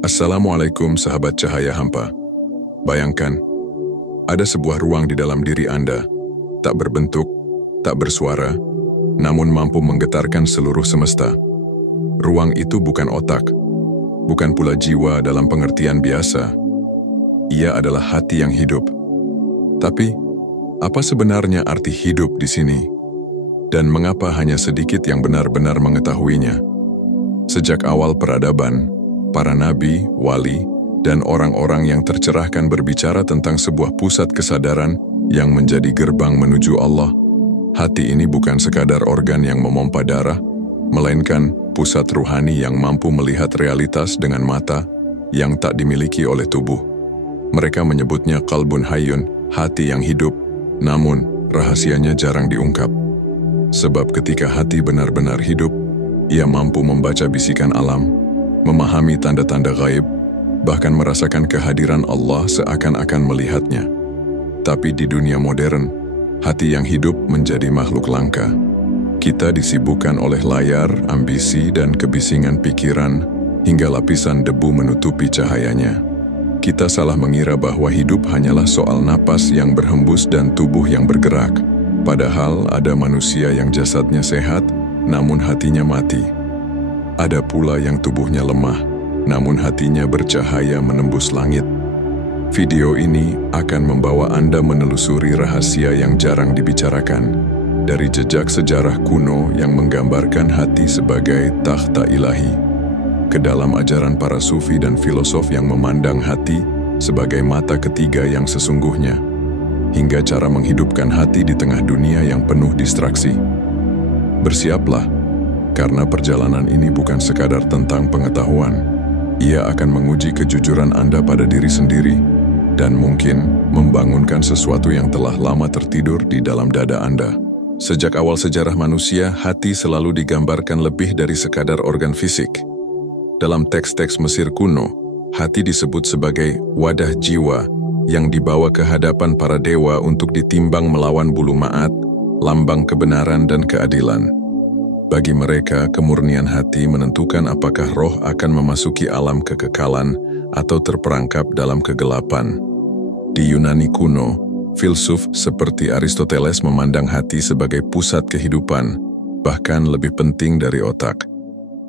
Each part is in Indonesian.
Assalamualaikum sahabat cahaya hampa. Bayangkan, ada sebuah ruang di dalam diri Anda, tak berbentuk, tak bersuara, namun mampu menggetarkan seluruh semesta. Ruang itu bukan otak, bukan pula jiwa dalam pengertian biasa. Ia adalah hati yang hidup. Tapi, apa sebenarnya arti hidup di sini? Dan mengapa hanya sedikit yang benar-benar mengetahuinya? Sejak awal peradaban, para nabi, wali, dan orang-orang yang tercerahkan berbicara tentang sebuah pusat kesadaran yang menjadi gerbang menuju Allah. Hati ini bukan sekadar organ yang memompa darah, melainkan pusat ruhani yang mampu melihat realitas dengan mata yang tak dimiliki oleh tubuh. Mereka menyebutnya qalbun hayyun, hati yang hidup, namun rahasianya jarang diungkap. Sebab ketika hati benar-benar hidup, ia mampu membaca bisikan alam, memahami tanda-tanda gaib, bahkan merasakan kehadiran Allah seakan-akan melihatnya. Tapi di dunia modern, hati yang hidup menjadi makhluk langka. Kita disibukkan oleh layar, ambisi, dan kebisingan pikiran, hingga lapisan debu menutupi cahayanya. Kita salah mengira bahwa hidup hanyalah soal napas yang berhembus dan tubuh yang bergerak. Padahal ada manusia yang jasadnya sehat, namun hatinya mati. Ada pula yang tubuhnya lemah, namun hatinya bercahaya menembus langit. Video ini akan membawa Anda menelusuri rahasia yang jarang dibicarakan, dari jejak sejarah kuno yang menggambarkan hati sebagai takhta ilahi, ke dalam ajaran para sufi dan filosof yang memandang hati sebagai mata ketiga yang sesungguhnya, hingga cara menghidupkan hati di tengah dunia yang penuh distraksi. Bersiaplah, karena perjalanan ini bukan sekadar tentang pengetahuan. Ia akan menguji kejujuran Anda pada diri sendiri, dan mungkin membangunkan sesuatu yang telah lama tertidur di dalam dada Anda. Sejak awal sejarah manusia, hati selalu digambarkan lebih dari sekadar organ fisik. Dalam teks-teks Mesir kuno, hati disebut sebagai wadah jiwa yang dibawa ke hadapan para dewa untuk ditimbang melawan bulu ma'at, lambang kebenaran dan keadilan. Bagi mereka, kemurnian hati menentukan apakah roh akan memasuki alam kekekalan atau terperangkap dalam kegelapan. Di Yunani kuno, filsuf seperti Aristoteles memandang hati sebagai pusat kehidupan, bahkan lebih penting dari otak.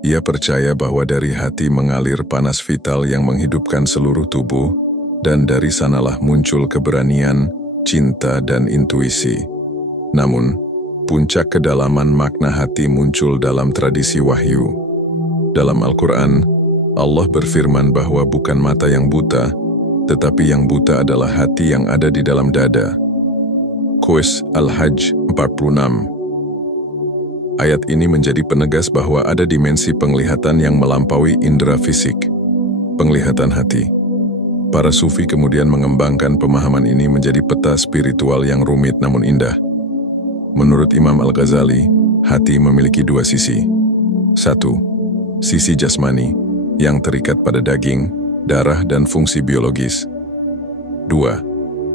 Ia percaya bahwa dari hati mengalir panas vital yang menghidupkan seluruh tubuh, dan dari sanalah muncul keberanian, cinta, dan intuisi. Namun, puncak kedalaman makna hati muncul dalam tradisi wahyu. Dalam Al-Quran, Allah berfirman bahwa bukan mata yang buta, tetapi yang buta adalah hati yang ada di dalam dada. Qus Al-Hajj 46. Ayat ini menjadi penegas bahwa ada dimensi penglihatan yang melampaui indera fisik, penglihatan hati. Para sufi kemudian mengembangkan pemahaman ini menjadi peta spiritual yang rumit namun indah. Menurut Imam Al-Ghazali, hati memiliki dua sisi. Satu, sisi jasmani, yang terikat pada daging, darah, dan fungsi biologis. Dua,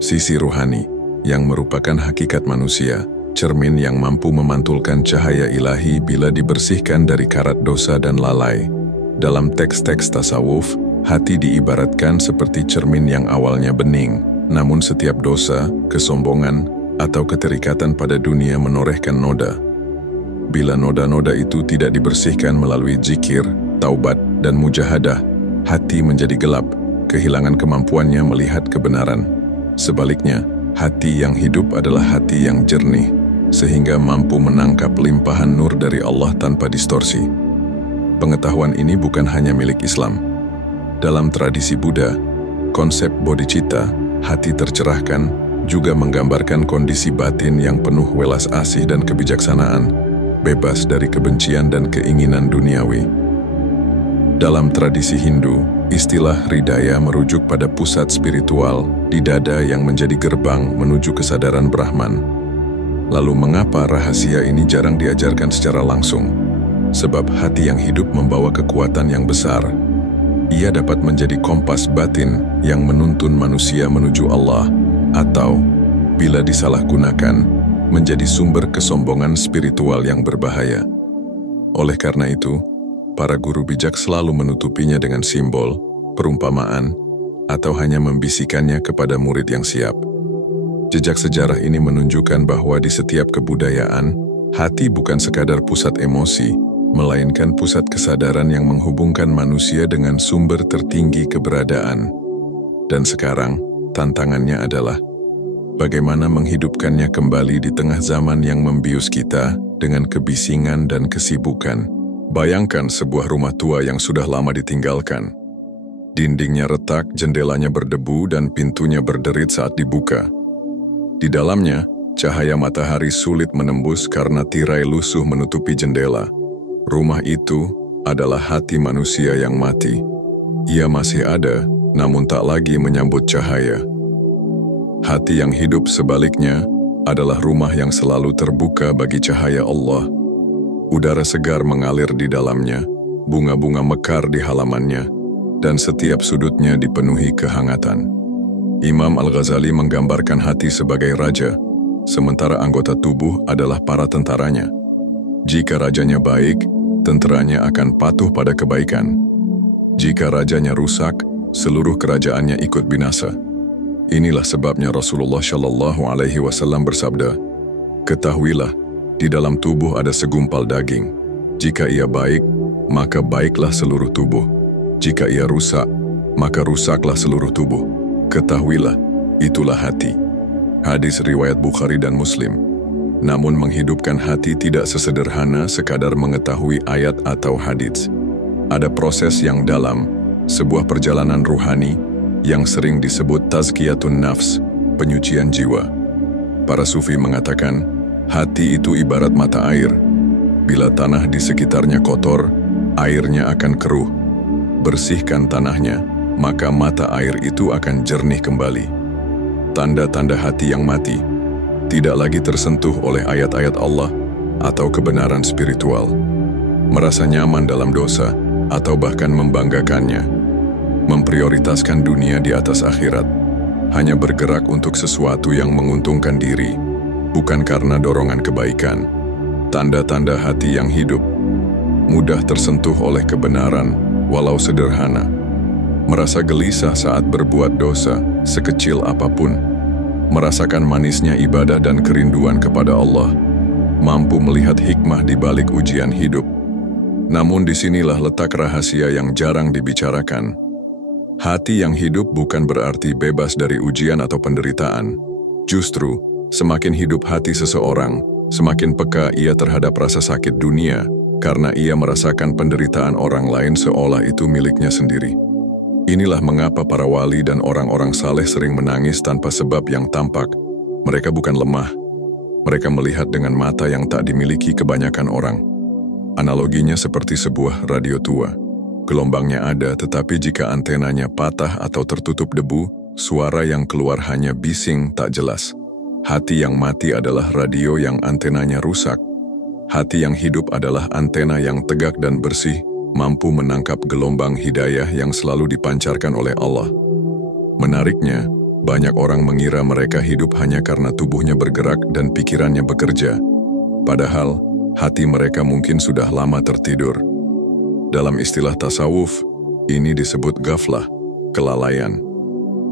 sisi ruhani, yang merupakan hakikat manusia, cermin yang mampu memantulkan cahaya ilahi bila dibersihkan dari karat dosa dan lalai. Dalam teks-teks tasawuf, hati diibaratkan seperti cermin yang awalnya bening, namun setiap dosa, kesombongan, atau keterikatan pada dunia menorehkan noda. Bila noda-noda itu tidak dibersihkan melalui zikir, taubat, dan mujahadah, hati menjadi gelap, kehilangan kemampuannya melihat kebenaran. Sebaliknya, hati yang hidup adalah hati yang jernih, sehingga mampu menangkap limpahan nur dari Allah tanpa distorsi. Pengetahuan ini bukan hanya milik Islam. Dalam tradisi Buddha, konsep bodhicitta, hati tercerahkan, juga menggambarkan kondisi batin yang penuh welas asih dan kebijaksanaan, bebas dari kebencian dan keinginan duniawi. Dalam tradisi Hindu, istilah Hridaya merujuk pada pusat spiritual di dada yang menjadi gerbang menuju kesadaran Brahman. Lalu mengapa rahasia ini jarang diajarkan secara langsung? Sebab hati yang hidup membawa kekuatan yang besar. Ia dapat menjadi kompas batin yang menuntun manusia menuju Allah, atau, bila disalahgunakan, menjadi sumber kesombongan spiritual yang berbahaya. Oleh karena itu, para guru bijak selalu menutupinya dengan simbol, perumpamaan, atau hanya membisikannya kepada murid yang siap. Jejak sejarah ini menunjukkan bahwa di setiap kebudayaan, hati bukan sekadar pusat emosi, melainkan pusat kesadaran yang menghubungkan manusia dengan sumber tertinggi keberadaan. Dan sekarang, tantangannya adalah bagaimana menghidupkannya kembali di tengah zaman yang membius kita dengan kebisingan dan kesibukan. Bayangkan sebuah rumah tua yang sudah lama ditinggalkan. Dindingnya retak, jendelanya berdebu, dan pintunya berderit saat dibuka. Di dalamnya, cahaya matahari sulit menembus karena tirai lusuh menutupi jendela. Rumah itu adalah hati manusia yang mati. Ia masih ada, namun tak lagi menyambut cahaya. Hati yang hidup sebaliknya adalah rumah yang selalu terbuka bagi cahaya Allah. Udara segar mengalir di dalamnya, bunga-bunga mekar di halamannya, dan setiap sudutnya dipenuhi kehangatan. Imam Al-Ghazali menggambarkan hati sebagai raja, sementara anggota tubuh adalah para tentaranya. Jika rajanya baik, tenteranya akan patuh pada kebaikan. Jika rajanya rusak, seluruh kerajaannya ikut binasa. Inilah sebabnya Rasulullah Shallallahu Alaihi Wasallam bersabda, "Ketahuilah, di dalam tubuh ada segumpal daging. Jika ia baik, maka baiklah seluruh tubuh. Jika ia rusak, maka rusaklah seluruh tubuh. Ketahuilah, itulah hati." Hadis riwayat Bukhari dan Muslim. Namun menghidupkan hati tidak sesederhana sekadar mengetahui ayat atau hadits. Ada proses yang dalam, sebuah perjalanan ruhani yang sering disebut tazkiyatun nafs, penyucian jiwa. Para sufi mengatakan, hati itu ibarat mata air. Bila tanah di sekitarnya kotor, airnya akan keruh. Bersihkan tanahnya, maka mata air itu akan jernih kembali. Tanda-tanda hati yang mati tidak lagi tersentuh oleh ayat-ayat Allah atau kebenaran spiritual. Merasa nyaman dalam dosa atau bahkan membanggakannya. Memprioritaskan dunia di atas akhirat. Hanya bergerak untuk sesuatu yang menguntungkan diri, bukan karena dorongan kebaikan. Tanda-tanda hati yang hidup. Mudah tersentuh oleh kebenaran, walau sederhana. Merasa gelisah saat berbuat dosa, sekecil apapun. Merasakan manisnya ibadah dan kerinduan kepada Allah. Mampu melihat hikmah di balik ujian hidup. Namun disinilah letak rahasia yang jarang dibicarakan. Hati yang hidup bukan berarti bebas dari ujian atau penderitaan. Justru, semakin hidup hati seseorang, semakin peka ia terhadap rasa sakit dunia, karena ia merasakan penderitaan orang lain seolah itu miliknya sendiri. Inilah mengapa para wali dan orang-orang saleh sering menangis tanpa sebab yang tampak. Mereka bukan lemah. Mereka melihat dengan mata yang tak dimiliki kebanyakan orang. Analoginya seperti sebuah radio tua. Gelombangnya ada, tetapi jika antenanya patah atau tertutup debu, suara yang keluar hanya bising tak jelas. Hati yang mati adalah radio yang antenanya rusak. Hati yang hidup adalah antena yang tegak dan bersih, mampu menangkap gelombang hidayah yang selalu dipancarkan oleh Allah. Menariknya, banyak orang mengira mereka hidup hanya karena tubuhnya bergerak dan pikirannya bekerja. Padahal, hati mereka mungkin sudah lama tertidur. Dalam istilah tasawuf, ini disebut ghaflah, kelalaian.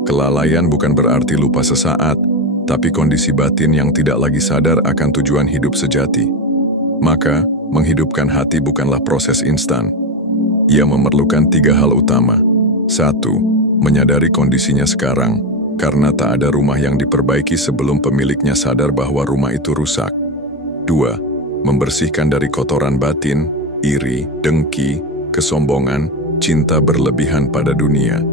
Kelalaian bukan berarti lupa sesaat, tapi kondisi batin yang tidak lagi sadar akan tujuan hidup sejati. Maka, menghidupkan hati bukanlah proses instan. Ia memerlukan 3 hal utama. 1. Menyadari kondisinya sekarang, karena tak ada rumah yang diperbaiki sebelum pemiliknya sadar bahwa rumah itu rusak. 2. Membersihkan dari kotoran batin, iri, dengki, kesombongan, cinta berlebihan pada dunia.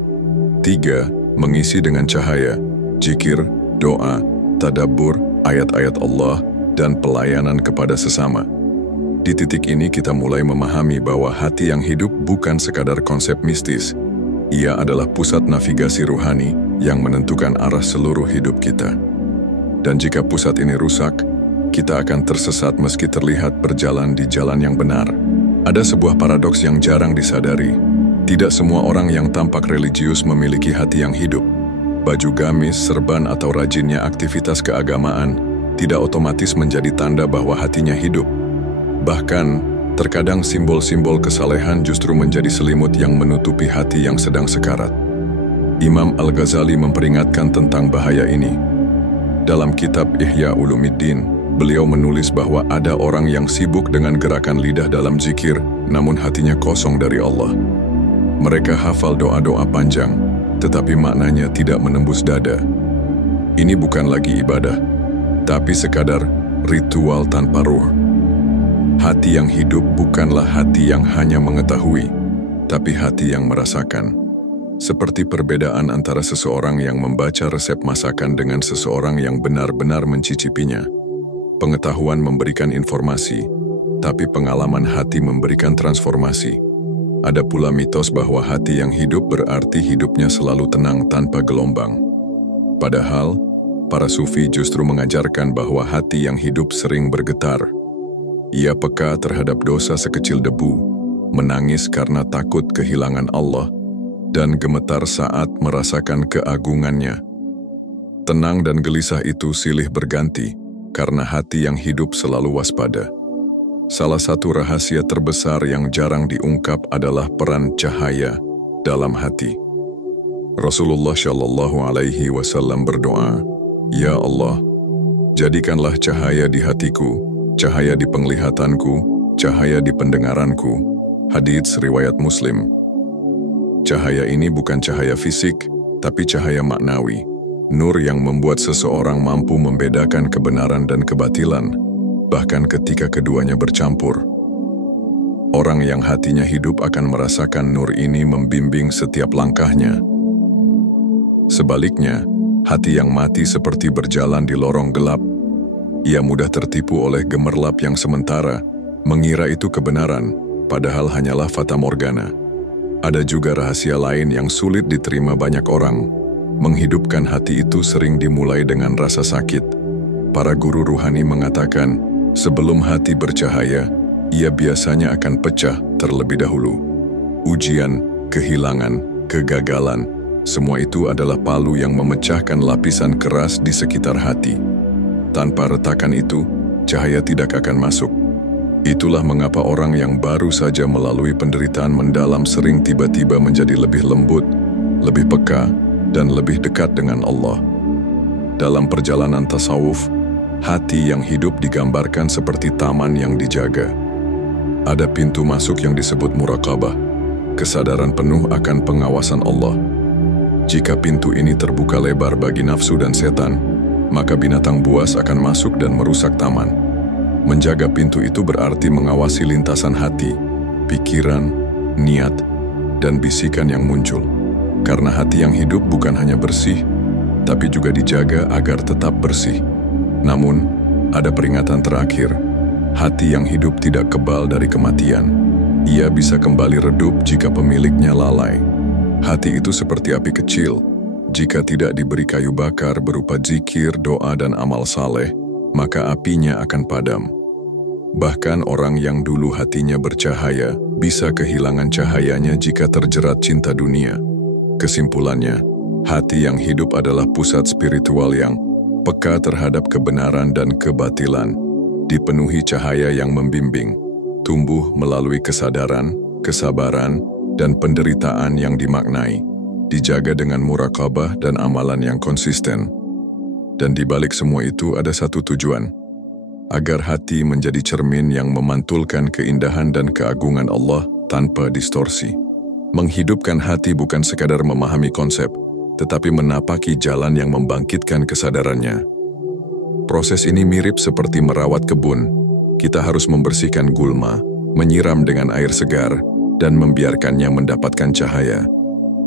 3. Mengisi dengan cahaya, zikir, doa, tadabbur, ayat-ayat Allah, dan pelayanan kepada sesama. Di titik ini kita mulai memahami bahwa hati yang hidup bukan sekadar konsep mistis. Ia adalah pusat navigasi ruhani yang menentukan arah seluruh hidup kita. Dan jika pusat ini rusak, kita akan tersesat meski terlihat berjalan di jalan yang benar. Ada sebuah paradoks yang jarang disadari. Tidak semua orang yang tampak religius memiliki hati yang hidup. Baju gamis, serban, atau rajinnya aktivitas keagamaan tidak otomatis menjadi tanda bahwa hatinya hidup. Bahkan, Terkadang simbol-simbol kesalehan justru menjadi selimut yang menutupi hati yang sedang sekarat. Imam Al-Ghazali memperingatkan tentang bahaya ini. Dalam kitab Ihya Ulumiddin, beliau menulis bahwa ada orang yang sibuk dengan gerakan lidah dalam zikir, namun hatinya kosong dari Allah. Mereka hafal doa-doa panjang, tetapi maknanya tidak menembus dada. Ini bukan lagi ibadah, tapi sekadar ritual tanpa ruh. Hati yang hidup bukanlah hati yang hanya mengetahui, tapi hati yang merasakan. Seperti perbedaan antara seseorang yang membaca resep masakan dengan seseorang yang benar-benar mencicipinya. Pengetahuan memberikan informasi, tapi pengalaman hati memberikan transformasi. Ada pula mitos bahwa hati yang hidup berarti hidupnya selalu tenang tanpa gelombang. Padahal, para sufi justru mengajarkan bahwa hati yang hidup sering bergetar. Ia peka terhadap dosa sekecil debu, menangis karena takut kehilangan Allah, dan gemetar saat merasakan keagungannya. Tenang dan gelisah itu silih berganti, karena hati yang hidup selalu waspada. Salah satu rahasia terbesar yang jarang diungkap adalah peran cahaya dalam hati. Rasulullah Shallallahu Alaihi Wasallam berdoa, "Ya Allah, jadikanlah cahaya di hatiku, cahaya di penglihatanku, cahaya di pendengaranku." Hadits riwayat Muslim. Cahaya ini bukan cahaya fisik, tapi cahaya maknawi. Nur yang membuat seseorang mampu membedakan kebenaran dan kebatilan, bahkan ketika keduanya bercampur. Orang yang hatinya hidup akan merasakan nur ini membimbing setiap langkahnya. Sebaliknya, hati yang mati seperti berjalan di lorong gelap. Ia mudah tertipu oleh gemerlap yang sementara, mengira itu kebenaran, padahal hanyalah fata morgana. Ada juga rahasia lain yang sulit diterima banyak orang. Menghidupkan hati itu sering dimulai dengan rasa sakit. Para guru ruhani mengatakan, sebelum hati bercahaya, ia biasanya akan pecah terlebih dahulu. Ujian, kehilangan, kegagalan, semua itu adalah palu yang memecahkan lapisan keras di sekitar hati. Tanpa retakan itu, cahaya tidak akan masuk. Itulah mengapa orang yang baru saja melalui penderitaan mendalam sering tiba-tiba menjadi lebih lembut, lebih peka, dan lebih dekat dengan Allah. Dalam perjalanan tasawuf, hati yang hidup digambarkan seperti taman yang dijaga. Ada pintu masuk yang disebut muraqabah, kesadaran penuh akan pengawasan Allah. Jika pintu ini terbuka lebar bagi nafsu dan setan, maka binatang buas akan masuk dan merusak taman. Menjaga pintu itu berarti mengawasi lintasan hati, pikiran, niat, dan bisikan yang muncul. Karena hati yang hidup bukan hanya bersih, tapi juga dijaga agar tetap bersih. Namun, ada peringatan terakhir. Hati yang hidup tidak kebal dari kematian. Ia bisa kembali redup jika pemiliknya lalai. Hati itu seperti api kecil. Jika tidak diberi kayu bakar berupa zikir, doa, dan amal saleh, maka apinya akan padam. Bahkan orang yang dulu hatinya bercahaya bisa kehilangan cahayanya jika terjerat cinta dunia. Kesimpulannya, hati yang hidup adalah pusat spiritual yang peka terhadap kebenaran dan kebatilan, dipenuhi cahaya yang membimbing, tumbuh melalui kesadaran, kesabaran, dan penderitaan yang dimaknai, dijaga dengan muraqabah dan amalan yang konsisten. Dan di balik semua itu ada satu tujuan, agar hati menjadi cermin yang memantulkan keindahan dan keagungan Allah tanpa distorsi. Menghidupkan hati bukan sekadar memahami konsep, tetapi menapaki jalan yang membangkitkan kesadarannya. Proses ini mirip seperti merawat kebun. Kita harus membersihkan gulma, menyiram dengan air segar, dan membiarkannya mendapatkan cahaya.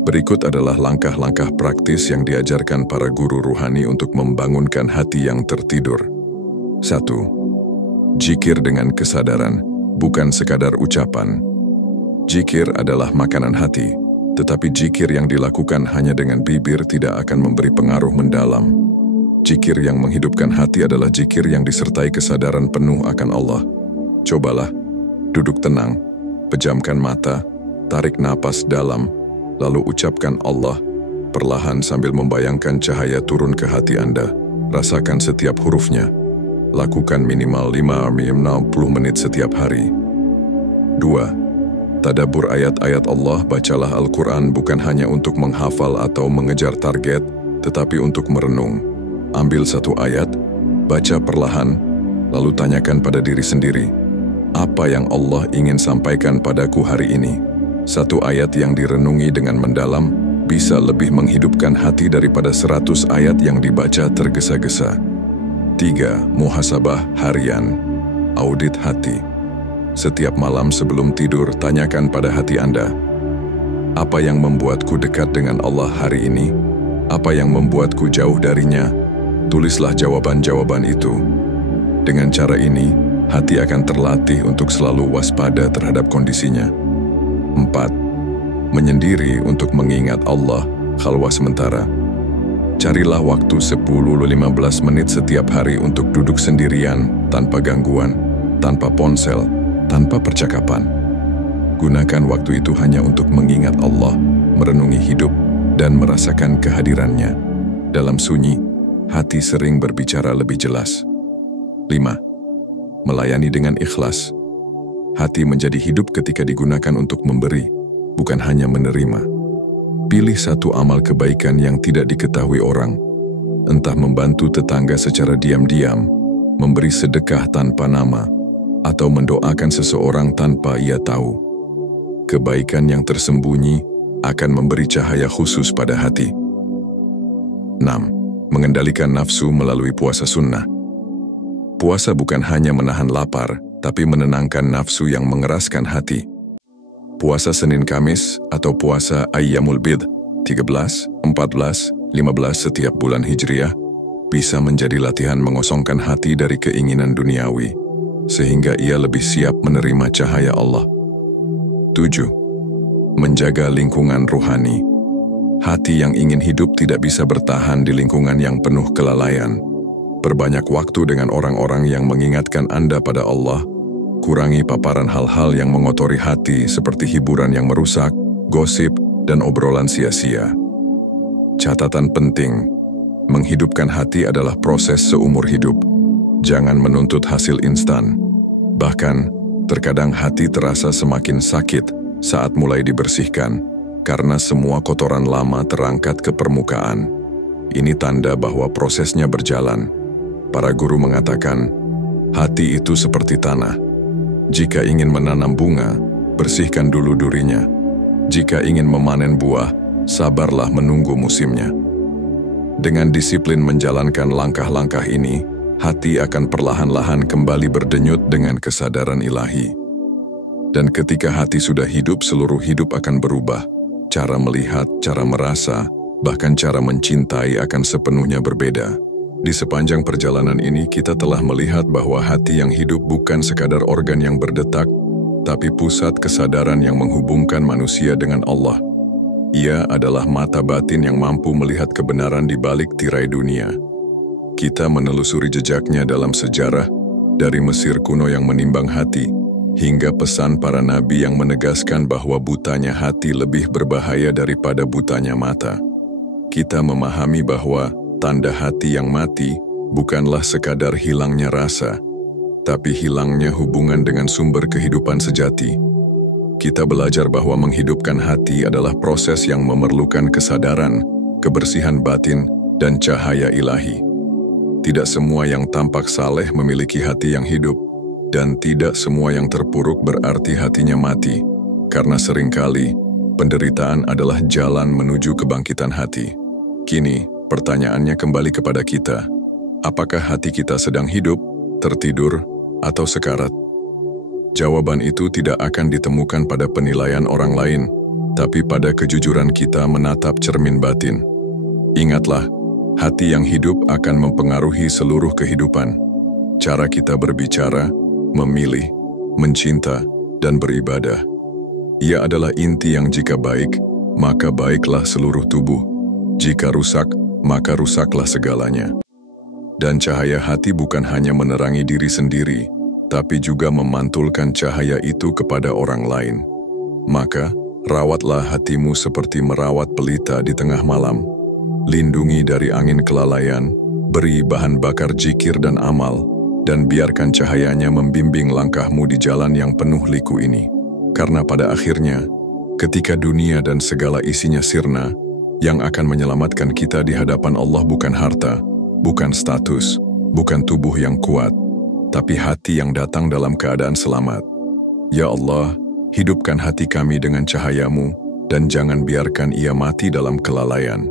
Berikut adalah langkah-langkah praktis yang diajarkan para guru ruhani untuk membangunkan hati yang tertidur. 1. Zikir dengan kesadaran, bukan sekadar ucapan. Zikir adalah makanan hati, tetapi zikir yang dilakukan hanya dengan bibir tidak akan memberi pengaruh mendalam. Zikir yang menghidupkan hati adalah zikir yang disertai kesadaran penuh akan Allah. Cobalah, duduk tenang, pejamkan mata, tarik napas dalam, lalu ucapkan Allah perlahan sambil membayangkan cahaya turun ke hati Anda. Rasakan setiap hurufnya. Lakukan minimal 5-60 menit setiap hari. 2. Tadabbur ayat-ayat Allah. Bacalah Al-Quran bukan hanya untuk menghafal atau mengejar target, tetapi untuk merenung. Ambil satu ayat, baca perlahan, lalu tanyakan pada diri sendiri, apa yang Allah ingin sampaikan padaku hari ini? Satu ayat yang direnungi dengan mendalam bisa lebih menghidupkan hati daripada 100 ayat yang dibaca tergesa-gesa. 3. Muhasabah harian. Audit hati. Setiap malam sebelum tidur, tanyakan pada hati Anda, apa yang membuatku dekat dengan Allah hari ini? Apa yang membuatku jauh darinya? Tulislah jawaban-jawaban itu. Dengan cara ini, hati akan terlatih untuk selalu waspada terhadap kondisinya. 4. Menyendiri untuk mengingat Allah. Khalwah sementara. Carilah waktu 10-15 menit setiap hari untuk duduk sendirian, tanpa gangguan, tanpa ponsel, tanpa percakapan. Gunakan waktu itu hanya untuk mengingat Allah, merenungi hidup, dan merasakan kehadirannya. Dalam sunyi, hati sering berbicara lebih jelas. 5. Melayani dengan ikhlas. Hati menjadi hidup ketika digunakan untuk memberi, bukan hanya menerima. Pilih satu amal kebaikan yang tidak diketahui orang, entah membantu tetangga secara diam-diam, memberi sedekah tanpa nama, atau mendoakan seseorang tanpa ia tahu. Kebaikan yang tersembunyi akan memberi cahaya khusus pada hati. 6. Mengendalikan nafsu melalui puasa sunnah. Puasa bukan hanya menahan lapar, tapi menenangkan nafsu yang mengeraskan hati. Puasa Senin Kamis atau puasa Ayyamul Bid 13, 14, 15 setiap bulan Hijriah bisa menjadi latihan mengosongkan hati dari keinginan duniawi, sehingga ia lebih siap menerima cahaya Allah. 7. Menjaga lingkungan ruhani. Hati yang ingin hidup tidak bisa bertahan di lingkungan yang penuh kelalaian. Perbanyak waktu dengan orang-orang yang mengingatkan Anda pada Allah. Kurangi paparan hal-hal yang mengotori hati seperti hiburan yang merusak, gosip, dan obrolan sia-sia. Catatan penting, menghidupkan hati adalah proses seumur hidup. Jangan menuntut hasil instan. Bahkan, terkadang hati terasa semakin sakit saat mulai dibersihkan, karena semua kotoran lama terangkat ke permukaan. Ini tanda bahwa prosesnya berjalan. Para guru mengatakan, hati itu seperti tanah. Jika ingin menanam bunga, bersihkan dulu durinya. Jika ingin memanen buah, sabarlah menunggu musimnya. Dengan disiplin menjalankan langkah-langkah ini, hati akan perlahan-lahan kembali berdenyut dengan kesadaran ilahi. Dan ketika hati sudah hidup, seluruh hidup akan berubah. Cara melihat, cara merasa, bahkan cara mencintai akan sepenuhnya berbeda. Di sepanjang perjalanan ini, kita telah melihat bahwa hati yang hidup bukan sekadar organ yang berdetak, tapi pusat kesadaran yang menghubungkan manusia dengan Allah. Ia adalah mata batin yang mampu melihat kebenaran di balik tirai dunia. Kita menelusuri jejaknya dalam sejarah, dari Mesir kuno yang menimbang hati, hingga pesan para nabi yang menegaskan bahwa butanya hati lebih berbahaya daripada butanya mata. Kita memahami bahwa tanda hati yang mati bukanlah sekadar hilangnya rasa, tapi hilangnya hubungan dengan sumber kehidupan sejati. Kita belajar bahwa menghidupkan hati adalah proses yang memerlukan kesadaran, kebersihan batin, dan cahaya ilahi. Tidak semua yang tampak saleh memiliki hati yang hidup, dan tidak semua yang terpuruk berarti hatinya mati, karena seringkali penderitaan adalah jalan menuju kebangkitan hati. Kini, pertanyaannya kembali kepada kita. Apakah hati kita sedang hidup, tertidur, atau sekarat? Jawaban itu tidak akan ditemukan pada penilaian orang lain, tapi pada kejujuran kita menatap cermin batin. Ingatlah, hati yang hidup akan mempengaruhi seluruh kehidupan. Cara kita berbicara, memilih, mencinta, dan beribadah. Ia adalah inti yang jika baik, maka baiklah seluruh tubuh. Jika rusak, maka rusaklah segalanya. Dan cahaya hati bukan hanya menerangi diri sendiri, tapi juga memantulkan cahaya itu kepada orang lain. Maka, rawatlah hatimu seperti merawat pelita di tengah malam. Lindungi dari angin kelalaian, beri bahan bakar zikir dan amal, dan biarkan cahayanya membimbing langkahmu di jalan yang penuh liku ini. Karena pada akhirnya, ketika dunia dan segala isinya sirna, yang akan menyelamatkan kita di hadapan Allah bukan harta, bukan status, bukan tubuh yang kuat, tapi hati yang datang dalam keadaan selamat. Ya Allah, hidupkan hati kami dengan cahaya-Mu, dan jangan biarkan ia mati dalam kelalaian.